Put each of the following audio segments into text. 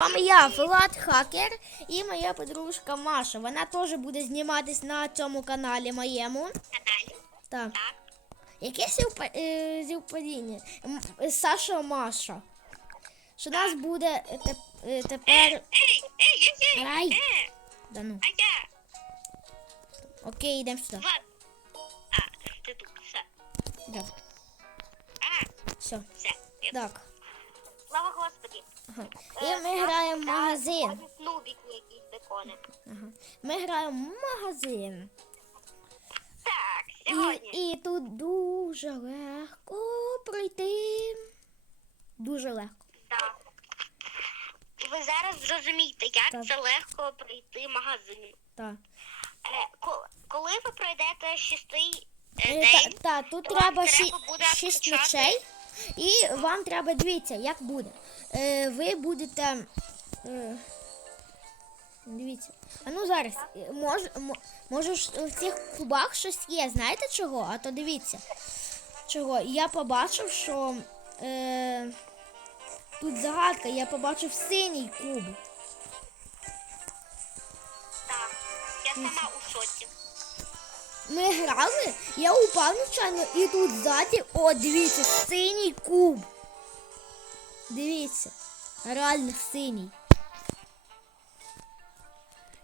вами я, Влад Хакер, і моя подружка Маша. Вона теж буде зніматись на цьому каналі моєму. Каналі. Так. Так. Яке зівпадіння? Е, Саша Маша. Що нас буде е, теп- е, тепер. Ей, ей, ей, ей, Ай. е, Да ну. а я, Окей, йдемо сюди. Влад. А, ти тут, все. Да. А, Все. все. Так. Ага. І ми граємо в магазин. якісь. Ага. Ми граємо в магазин. Так, І, сьогодні. і тут дуже легко пройти. Дуже легко. Так. Ви зараз зрозумієте, як Так. це легко пройти магазин. Так. Е, ко- коли ви пройдете шістий е, Е, день, та, та, тут то треба вам ші, треба буде шість включати-. І вам треба, дивіться, як буде. Е, ви будете. Е, дивіться. А ну зараз, е, мож, може в цих кубах щось є. Знаєте чого? А то дивіться. Чого? Я побачив, що е, тут загадка, я побачив синій куб. так, я сама у шоці. Ми грали, я упав нечайно, і тут ззаді, о, дивіться, синій куб. Дивіться, реально синій.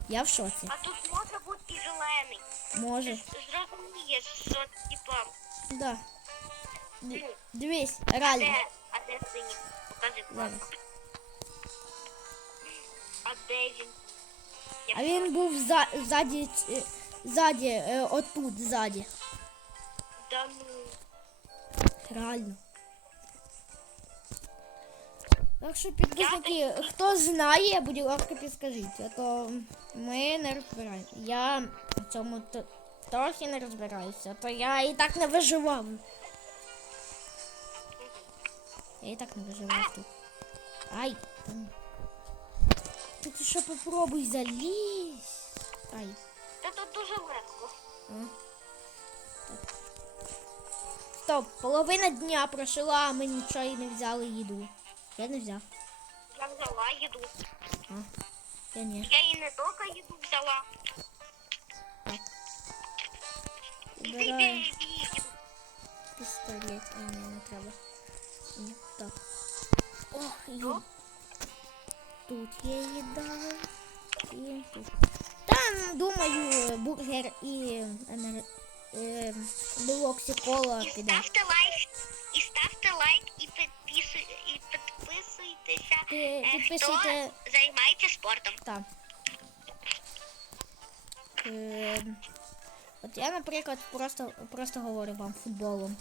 Я в шоці. А тут може бути і зелений. Може. Зрозумієш, що типа, Да. Д- Дивись, а реально. де, а де синій? Покажи, будь ласка. А де він? Я А він був за, ззаді, е, ззаді, е, отут, ззаді. Да ну. Реально. Так що підписники, хто знає, будь ласка, підскажіть, а то ми не розбираємося. Я в цьому трохи не розбираюся, а то я і так не виживав. Я і так не виживав тут. Ай, ти що попробуй залізь. Ай. Та тут дуже легко. Так. Стоп, половина дня пройшла, а ми нічого і не взяли їду. Я не взяв. Я взяла їду. А, я ні. Я і не тільки їду взяла. Так. Пістолет. А ні, не треба. Так. Ох. Ну? Тут є їда. І тут. Думаю, бургер і е, білоксі кола І піде. ставте лайк, і ставте лайк, і підписуй, і підписуйтеся, Пі- е, підписуйте- хто займається спортом. Так. Е, от я, наприклад, просто, просто говорю вам футболом.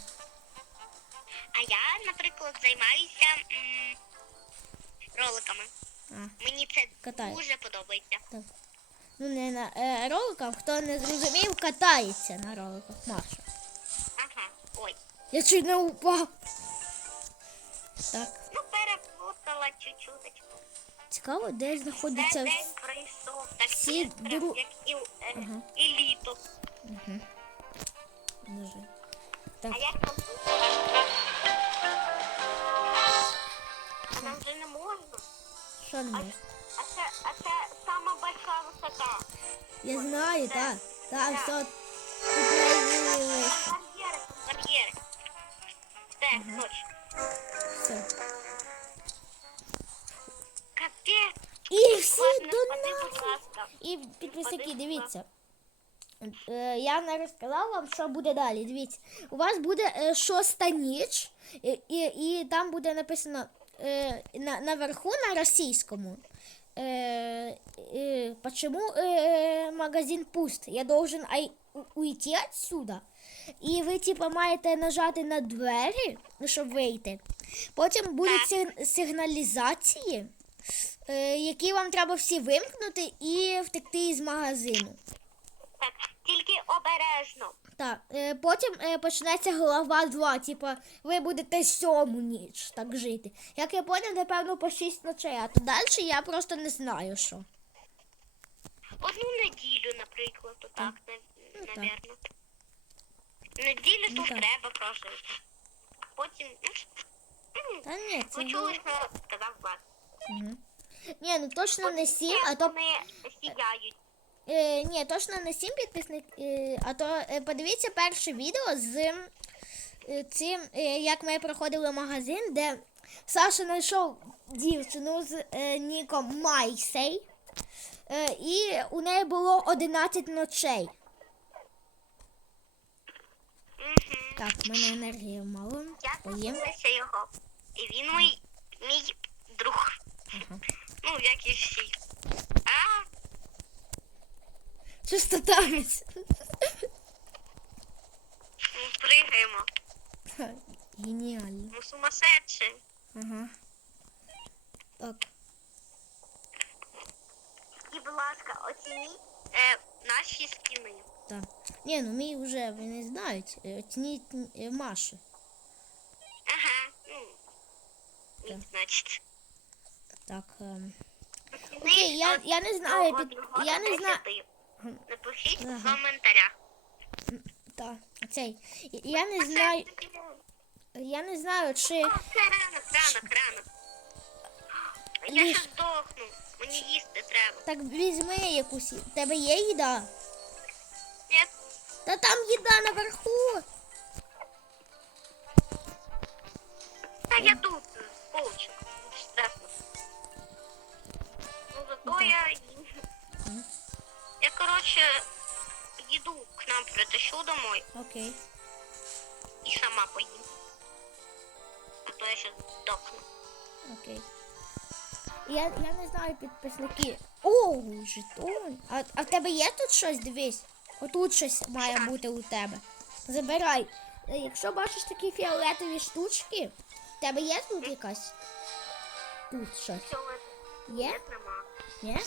А я, наприклад, займаюся м, роликами. А, Мені це Катаю. дуже подобається. так. Ну, не на е, роликах, хто не зрозумів, катається на роликах. Маша. Ага, ой. Я чуть не упав. Так. Ну, переплутала чуть-чуточку. Цікаво, де Це знаходиться. день прийшов, так всі дру- як і, е, Ага. і літо. Угу. Дуже. А Так, як нам тут? А нам вже не можна. що не можна? Я знаю, так. Так, Так. все. Бар'єри. Все, точно. Все. Капець. І всі до нас. І підписники, дивіться. Е, Я не розказала вам, що буде далі. Дивіться, у вас буде е, шоста ніч, і, і там буде написано е, на, наверху на російському. Е, е, почему е, магазин пуст? Я должен уйти отсюда. І ви, типу, маєте нажати на двері, ну, щоб вийти. Потім будуть сиг- сигналізації, е, які вам треба всі вимкнути і втекти із магазину. Так, тільки. Так, е, потім е, почнеться глава 2, типа ви будете сьому ніч так жити. Як я поняв, напевно, по 6 ночей, а то далі я просто не знаю що. Одну неділю, наприклад, то так, Ну, нав- так. Неділю Ну, тут так. треба прожити. Потім. ну, Та ні, це. Ви чули, що сказав Влад? Угу. Ні, ну точно не сім, а то Вони сіяють. Е, ні, точно не сім підписник, е, а то е, подивіться перше відео з е, цим, е, як ми проходили магазин, де Саша знайшов дівчину з е, ніком Майсей. Е, і у неї було 11 ночей. Так, в мене енергії мало. Я Поїм. його. І він мій, мій друг. Ага. Ну, як і всі. А, Що ж то танець? пригаємо. Геніально. Ми сумасшедші. Ага. Так. І, будь ласка, оцініть е, наші стіни. Так. Ні, ну мій вже вони знають. Е, Оцініть е, Машу. Ага, ну. Мій, Так. значить. Так. ем. Окей, я, я не знаю, під, я не знаю. десяти. Напишіть в Ага. коментарях. Так, цей. Я- Я не знаю, я не знаю, чи. О, це ранок, ранок, ранок. Я Їж. ще здохну. Мені їсти треба. Так візьми якусь. Тебе є їда? Ні, Та там їда наверху. та я тут, короче, їду к нам притащу домой Окей. і сама поїм. А то я ще здохну. Окей. Я, я не знаю підписники. О, жетон. А, а в тебе є тут щось? Дивись. Отут щось має бути у тебе. Забирай. Е, Якщо бачиш такі фіолетові штучки, в тебе є тут якась? Тут щось. Є? нема. Ні?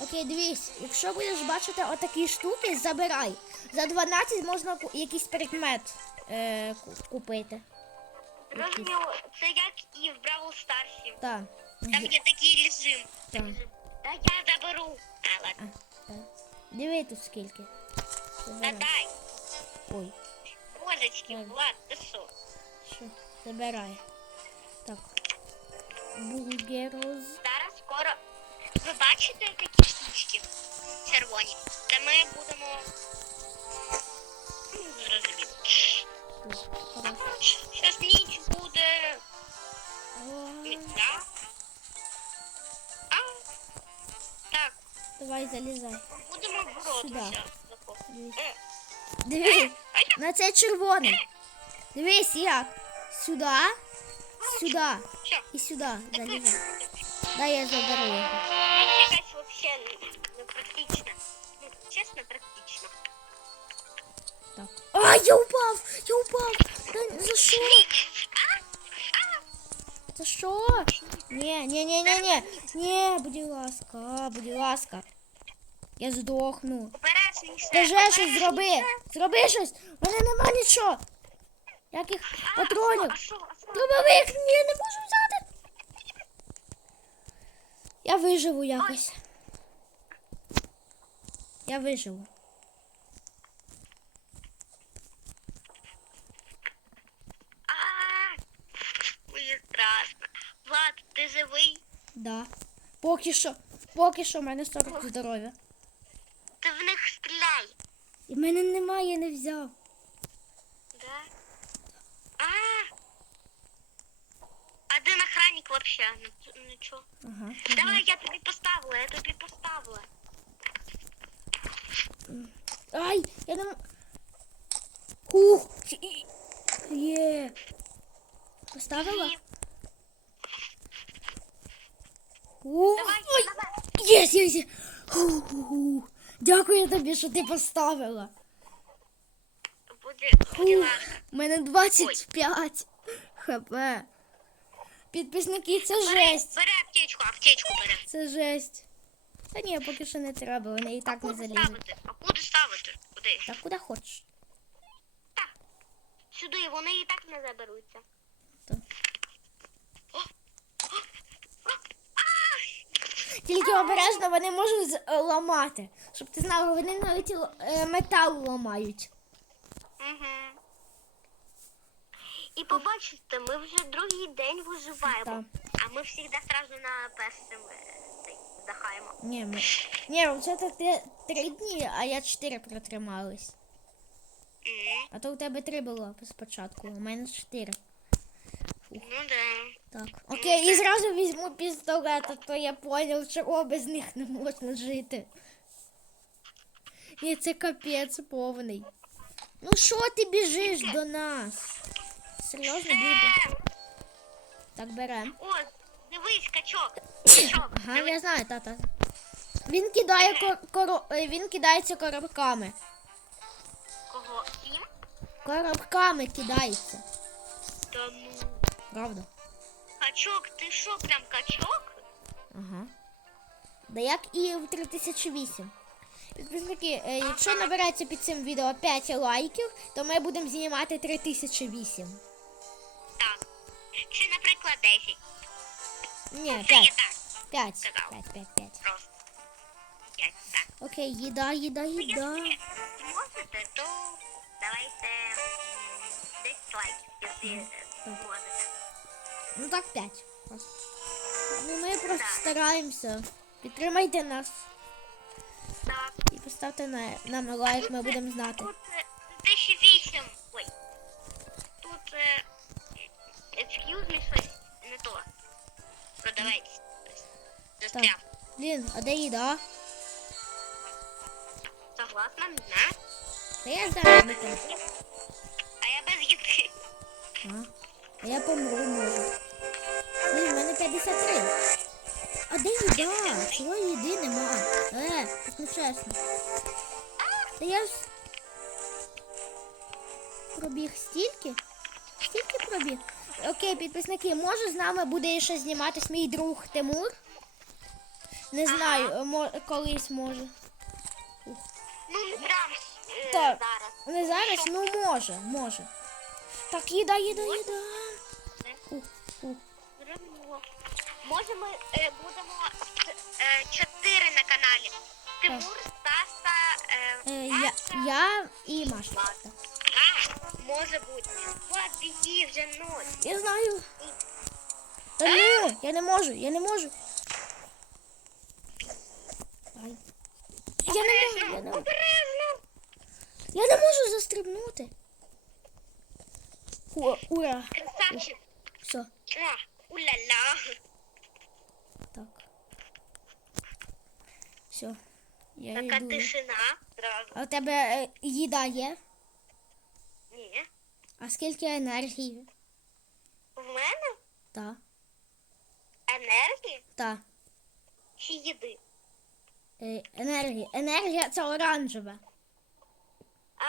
Окей, дивись, якщо будеш бачити отакі штуки, забирай. За 12 можна якийсь предмет е, купити. Зрозуміло, це як і в Бравл Старсі. Так. Там є такий режим. Так. Та я заберу. А, ладно. так. Диви тут скільки. Та дай. Ой, Божечки, Так. Влад, ти що? що? Забирай. Так. Зараз скоро. Ви бачите такі штучки червоні? Це ми будемо. Ну. Хорошо. Щас ніч буде. Да? А? Так, Давай залізай. будемо боротися. Дивись. Е, Диви, на це червоний. Дивись як. Сюди, сюди і сюди залізай. Дай я заберу його. Якась вообще не практична. Ну, чесно, практично. Так. А, я упав! Я упав! Та за що? За що? Ні, ні, ні, ні, ні. Ні, будь ласка, будь ласка. Я здохну. Скажи щось, зроби. Зроби щось. У мене нема нічого. Яких патронів? Дробовик, ні, не можу взяти. Я виживу якось. Я виживу. А, Мені страшно. Влад, ти живий? Да. Поки що, поки що в мене 40 здоров'я. Ти в них стріляй. І мене немає, я не взяв. Да? А, один охранник вообще. Нічого. Ага. Давай, я тобі поставила, я тобі поставила. Ай, я не... м- Ух! Є. Поставила? І- Ух! Давай, Ой! давай. Єс, єс, єс. Ху-ху-ху. Дякую тобі, що ти поставила. Буде, у мене 25 хп. Підписники, це Бери, жесть. бери аптечку, аптечку бери. Це жесть. Та ні, поки що не треба, вони і так не Куди залізуть. ставити? А куди ставити? Куди? Так куди хочеш. Так. Сюди, вони і так не заберуться. Тільки обережно вони можуть з- е, ламати. Щоб ти знала, вони навіть л- е, метал ламають. Мгм. І побачите, ми вже другий день виживаємо. А ми завжди одразу на першому е, Ні, ми... Ні, це ти три дні, а я чотири протрималась. А то у тебе три було спочатку, у мене чотири. Ну да. Так. Окей, і зразу візьму пістолет, а то я поняв, чого без них не можна жити. Ні, це капець повний. Ну що ти біжиш до нас? Серйозно буде? Так, берем. О, дивись, качок. Качок. Ага, я знаю, тата. Він кидає кор- коро... е, він кидається коробками. Кого? Кім? Коробками кидається. Та ну. Правда? Качок, ти що, прям качок? Ага. Да як і в 3008. Підписники, е, якщо набереться під цим відео 5 лайків, то ми будемо знімати 3008. Чи, наприклад, 10. Ні, Це я 5. так. 5. Сказав. 5, 5, 5. Просто. П'ять, так. Окей, їда, їда, Ну, їда. Якщо можете, то давайте м, 10 лайків, якщо е, можете. Ну так 5. Просто. Ну ми просто стараємося. Підтримайте нас Так. і поставте на, нам лайк, ми будемо знати. Тут excuse me, щось не то. Продавець. Застряв. Блін, а де їда? Согласна, не знаю. Та я знаю, де там. А я без їди. А, а я помру можу. Блін, в мене 53. А де їда? Чого їди нема? Е, так не чесно. Та я ж пробіг стільки? Стільки пробіг? Окей, підписники, може з нами буде ще зніматись мій друг Тимур? Не знаю, е, мо- колись може. Ну, не прям е, Так. зараз. Не зараз, ну може, може. Так, їда, їда, їда. Ух. Може ми е, будемо е, чотири на каналі. Тимур, Стаса, е, Е, я, я і Маша. Може бути. Вот біги вже ночь. Я знаю. Та ні, я не можу, я не можу. Ай. Я не можу, я не можу. Я не можу застрибнути. Ура. Красавчик. Все, уля-ля. так. Все. Я Така йду. тишина. А у тебе е, їда є? А скільки енергії? В мене Та, енергії та. чи їди? Е, енергія. Енергія це оранжева. А,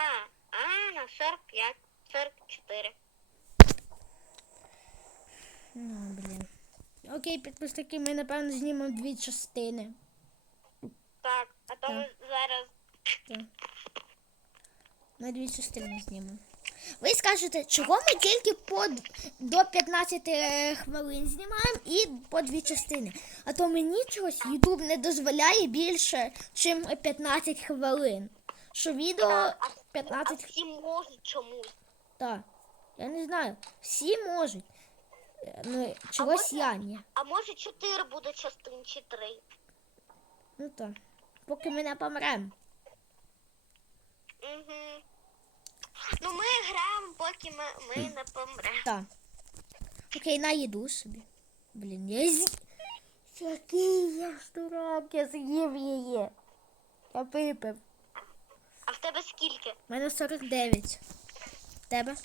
а, на 45, 44. Ну, блін. Окей, підписники, ми напевно знімемо дві частини. Так, а то ми зараз Так. Ми дві частини знімемо. Ви скажете, чого ми тільки по до 15 хвилин знімаємо і по дві частини. А то мені чогось YouTube не дозволяє більше, ніж 15 хвилин. Що відео а 15 всі можуть чомусь. Так. Я не знаю. Всі можуть. Е, Ну, чогось я ні. А може 4 буде частин чи 3? Ну так. Поки ми не помремо. Угу. Ну ми граємо, поки ми, ми не помремо. Так. Окей, на їду собі. Блін, я з'їв. Який я ж дурак, я з'їв її. Я випив. А в тебе скільки? У мене 49. В тебе?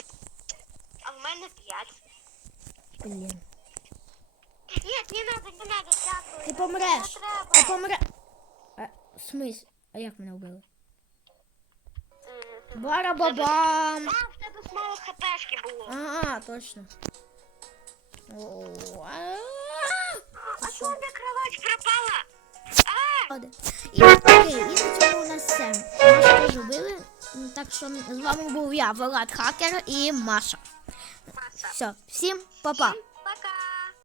А в мене 5. Блін. Ні, не надо, не надо, дякую. Ти помреш. Не треба. Ти помре. А, смис? А як мене вбили? Барабабам! А, в тебе мало хпшки було. Ага, точно. А, чого де кровать пропала? І окей, і на цьому у нас все. Нас теж вбили. М, Так що з вами був я, Влад Хакер і Маша. Маша. Все, всім па-па. Пока.